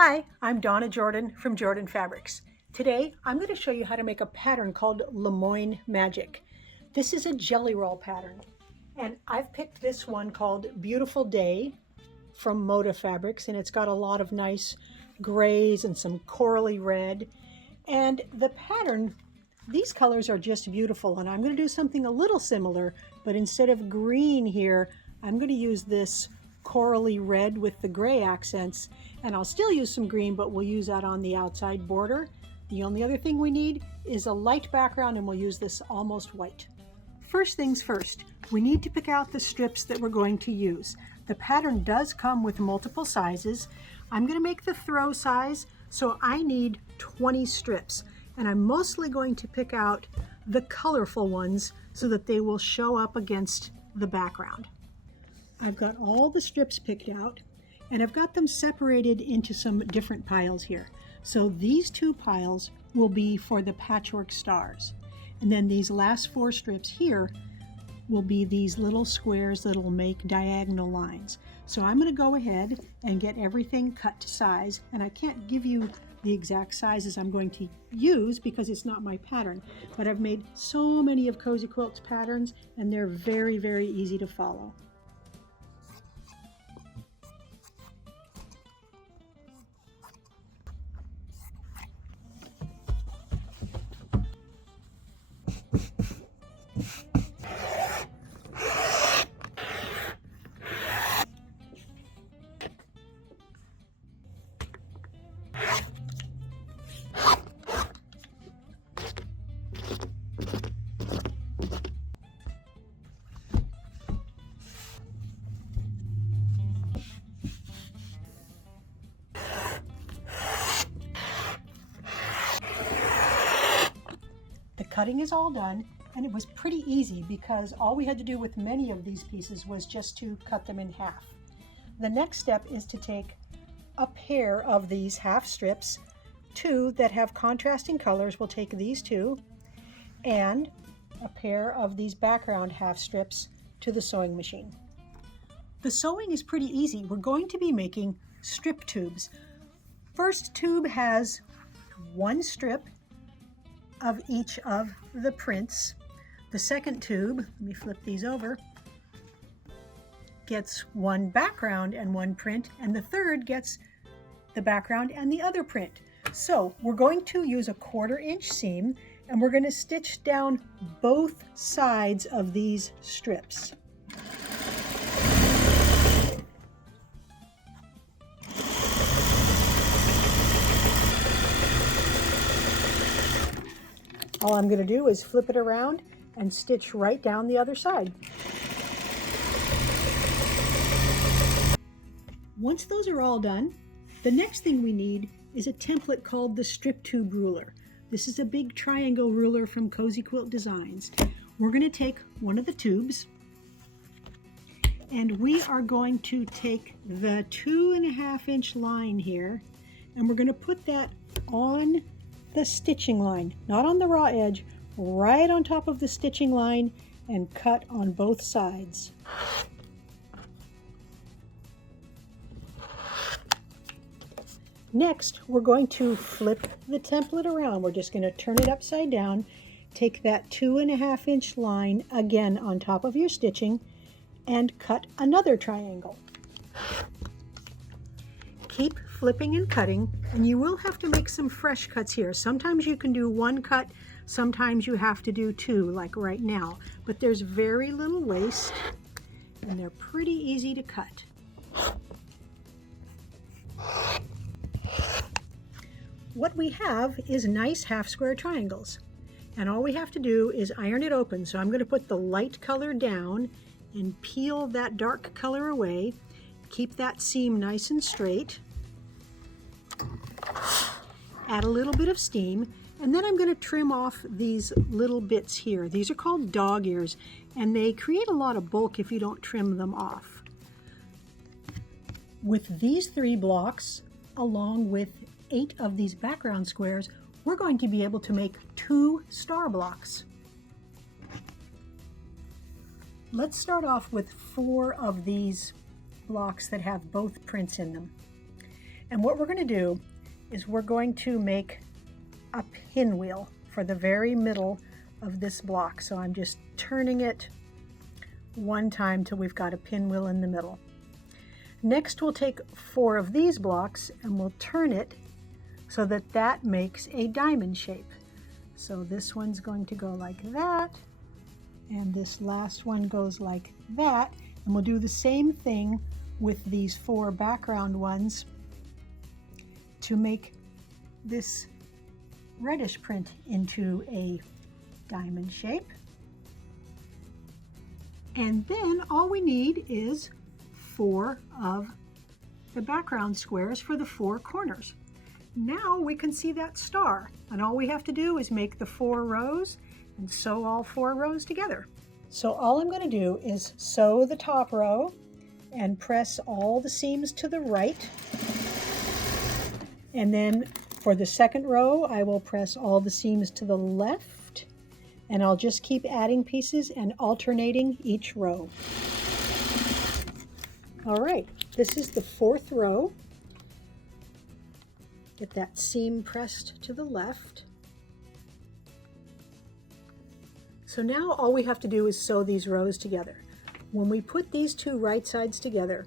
Hi, I'm Donna Jordan from Jordan Fabrics. Today I'm going to show you how to make a pattern called Lemoyne Magic. This is a jelly roll pattern, and I've picked this one called Beautiful Day from Moda Fabrics, and it's got a lot of nice grays and some corally red. And the pattern, these colors are just beautiful, and I'm going to do something a little similar, but instead of green here, I'm going to use this corally red with the gray accents, and I'll still use some green, but we'll use that on the outside border. The only other thing we need is a light background, and we'll use this almost white. First things first, we need to pick out the strips that we're going to use. The pattern does come with multiple sizes. I'm going to make the throw size, so I need 20 strips, and I'm mostly going to pick out the colorful ones so that they will show up against the background. I've got all the strips picked out, and I've got them separated into some different piles here. So these two piles will be for the patchwork stars. And then these last 4 strips here will be these little squares that will make diagonal lines. So I'm going to go ahead and get everything cut to size, and I can't give you the exact sizes I'm going to use because it's not my pattern, but I've made so many of Cozy Quilt's patterns, and they're very, very easy to follow. Cutting is all done, and it was pretty easy because all we had to do with many of these pieces was just to cut them in half. The next step is to take a pair of these half strips, 2 that have contrasting colors. We'll take these 2, and a pair of these background half strips to the sewing machine. The sewing is pretty easy. We're going to be making strip tubes. First tube has 1 strip of each of the prints. The second tube, let me flip these over, gets 1 background and 1 print, and the third gets the background and the other print. So we're going to use a 1/4 inch seam, and we're going to stitch down both sides of these strips. All I'm going to do is flip it around and stitch right down the other side. Once those are all done, the next thing we need is a template called the strip tube ruler. This is a big triangle ruler from Cozy Quilt Designs. We're going to take one of the tubes, and we are going to take the 2.5 inch line here, and we're going to put that on the stitching line, not on the raw edge, right on top of the stitching line, and cut on both sides. Next, we're going to flip the template around. We're just going to turn it upside down, take that 2.5 inch line again on top of your stitching, and cut another triangle. Keep flipping and cutting, and you will have to make some fresh cuts here. Sometimes you can do 1 cut, sometimes you have to do 2, like right now, but there's very little waste, and they're pretty easy to cut. What we have is nice half square triangles, and all we have to do is iron it open. So I'm going to put the light color down and peel that dark color away. Keep that seam nice and straight. Add a little bit of steam, and then I'm going to trim off these little bits here. These are called dog ears, and they create a lot of bulk if you don't trim them off. With these 3 blocks, along with 8 of these background squares, we're going to be able to make 2 star blocks. Let's start off with 4 of these blocks that have both prints in them. And what we're going to do is we're going to make a pinwheel for the very middle of this block. So I'm just turning it one time till we've got a pinwheel in the middle. Next we'll take 4 of these blocks and we'll turn it so that that makes a diamond shape. So this one's going to go like that, and this last one goes like that, and we'll do the same thing with these 4 background ones to make this reddish print into a diamond shape. And then all we need is 4 of the background squares for the 4 corners. Now we can see that star, and all we have to do is make the 4 rows and sew all 4 rows together. So all I'm going to do is sew the top row and press all the seams to the right, and then for the second row I will press all the seams to the left, and I'll just keep adding pieces and alternating each row. All right, this is the 4th row. Get that seam pressed to the left. So now all we have to do is sew these rows together. When we put these 2 right sides together,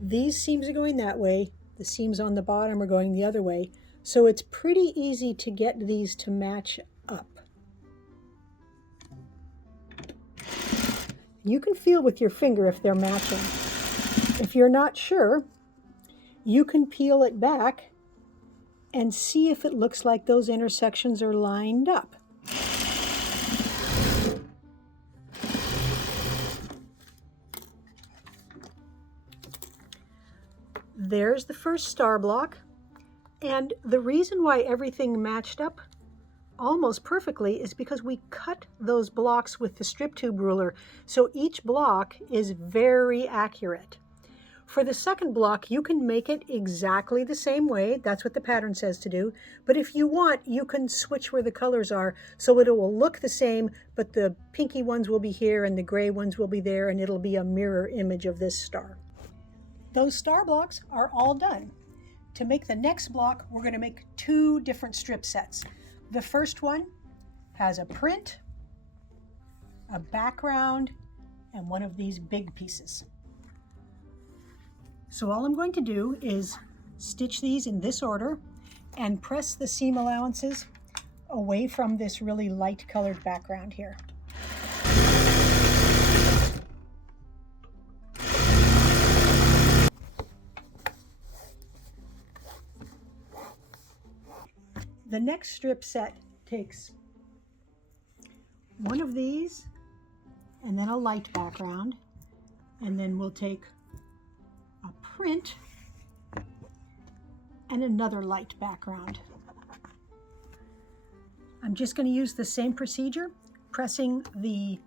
these seams are going that way, the seams on the bottom are going the other way, so it's pretty easy to get these to match up. You can feel with your finger if they're matching. If you're not sure, you can peel it back and see if it looks like those intersections are lined up. There's the first star block, and the reason why everything matched up almost perfectly is because we cut those blocks with the strip tube ruler, so each block is very accurate. For the second block, you can make it exactly the same way. That's what the pattern says to do. But if you want, you can switch where the colors are so it will look the same, but the pinky ones will be here and the gray ones will be there, and it'll be a mirror image of this star. Those star blocks are all done. To make the next block, we're going to make 2 different strip sets. The first one has a print, a background, and one of these big pieces. So all I'm going to do is stitch these in this order and press the seam allowances away from this really light colored background here. The next strip set takes one of these and then a light background, and then we'll take a print and another light background. I'm just going to use the same procedure, pressing the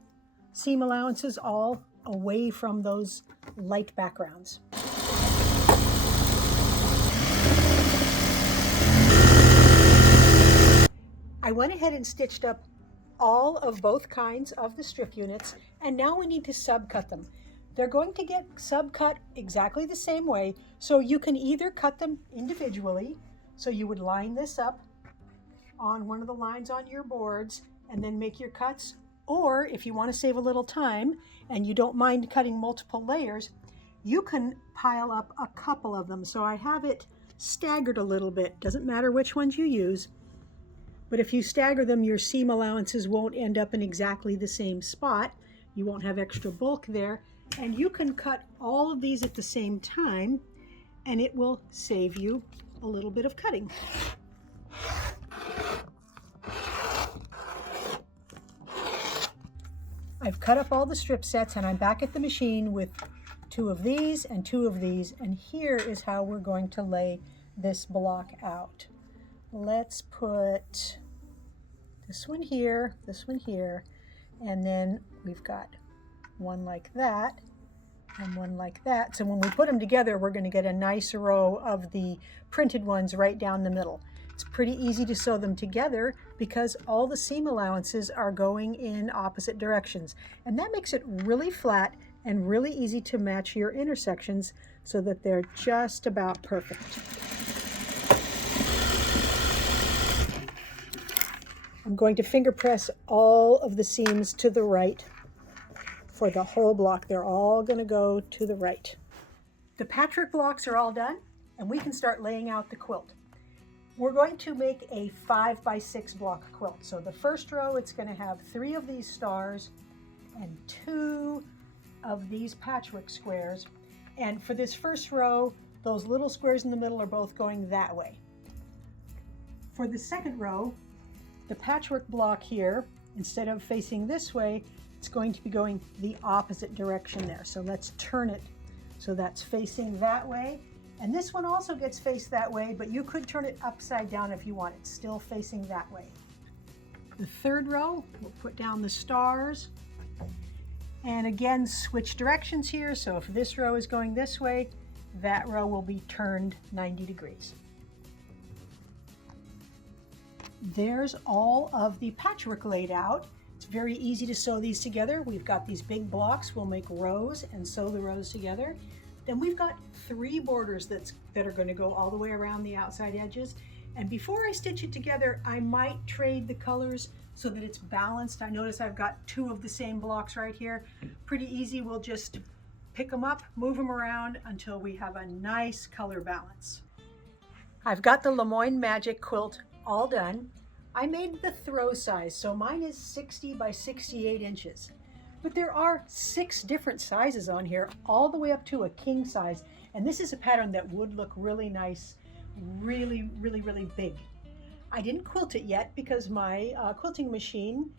seam allowances all away from those light backgrounds. I went ahead and stitched up all of both kinds of the strip units, and now we need to subcut them. They're going to get subcut exactly the same way, so you can either cut them individually, so you would line this up on one of the lines on your boards and then make your cuts, or if you want to save a little time and you don't mind cutting multiple layers, you can pile up a couple of them. So I have it staggered a little bit. Doesn't matter which ones you use. But if you stagger them, your seam allowances won't end up in exactly the same spot. You won't have extra bulk there. And you can cut all of these at the same time, and it will save you a little bit of cutting. I've cut up all the strip sets, and I'm back at the machine with 2 of these and 2 of these. And here is how we're going to lay this block out. Let's put this one here, and then we've got one like that and one like that. So when we put them together, we're going to get a nice row of the printed ones right down the middle. It's pretty easy to sew them together because all the seam allowances are going in opposite directions, and that makes it really flat and really easy to match your intersections so that they're just about perfect. I'm going to finger press all of the seams to the right for the whole block. They're all going to go to the right. The patchwork blocks are all done, and we can start laying out the quilt. We're going to make a 5x6 block quilt. So the first row, it's going to have 3 of these stars and 2 of these patchwork squares. And for this first row, those little squares in the middle are both going that way. For the second row, the patchwork block here, instead of facing this way, it's going to be going the opposite direction there. So let's turn it so that's facing that way. And this one also gets faced that way, but you could turn it upside down if you want. It's still facing that way. The third row, we'll put down the stars. And again, switch directions here. So if this row is going this way, that row will be turned 90 degrees. There's all of the patchwork laid out. It's very easy to sew these together. We've got these big blocks. We'll make rows and sew the rows together. Then we've got 3 borders that are going to go all the way around the outside edges. And before I stitch it together, I might trade the colors so that it's balanced. I notice I've got 2 of the same blocks right here. Pretty easy. We'll just pick them up, move them around until we have a nice color balance. I've got the Lemoyne Magic quilt all done. I made the throw size, so mine is 60 by 68 inches. But there are 6 different sizes on here, all the way up to a king size. And this is a pattern that would look really nice, really big. I didn't quilt it yet because my quilting machine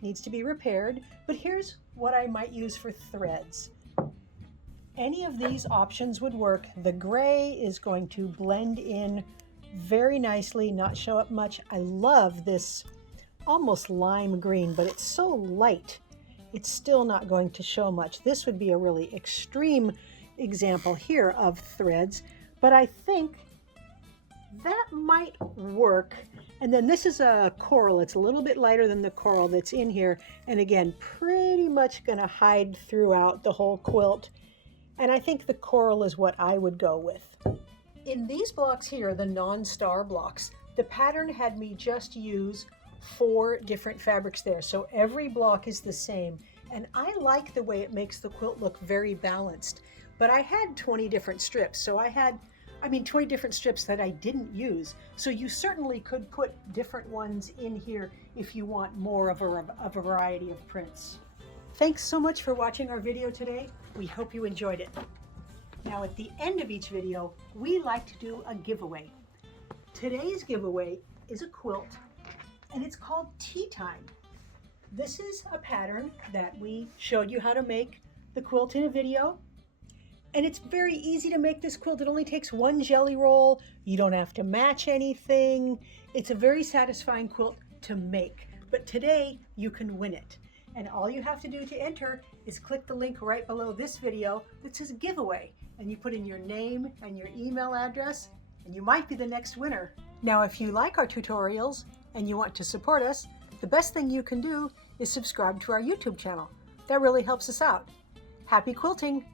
needs to be repaired, but here's what I might use for threads. Any of these options would work. The gray is going to blend in very nicely, not show up much. I love this almost lime green, but it's so light, it's still not going to show much. This would be a really extreme example here of threads, but I think that might work. And then this is a coral. It's a little bit lighter than the coral that's in here, and again, pretty much gonna hide throughout the whole quilt. And I think the coral is what I would go with. In these blocks here, the non-star blocks, the pattern had me just use 4 different fabrics there. So every block is the same. And I like the way it makes the quilt look very balanced. But I had 20 different strips. So I had 20 different strips that I didn't use. So you certainly could put different ones in here if you want more of a variety of prints. Thanks so much for watching our video today. We hope you enjoyed it. Now at the end of each video, we like to do a giveaway. Today's giveaway is a quilt, and it's called Tea Time. This is a pattern that we showed you how to make the quilt in a video. And it's very easy to make this quilt. It only takes 1 jelly roll. You don't have to match anything. It's a very satisfying quilt to make. But today you can win it. And all you have to do to enter is click the link right below this video that says giveaway. And you put in your name and your email address, and you might be the next winner. Now, if you like our tutorials and you want to support us, the best thing you can do is subscribe to our YouTube channel. That really helps us out. Happy quilting!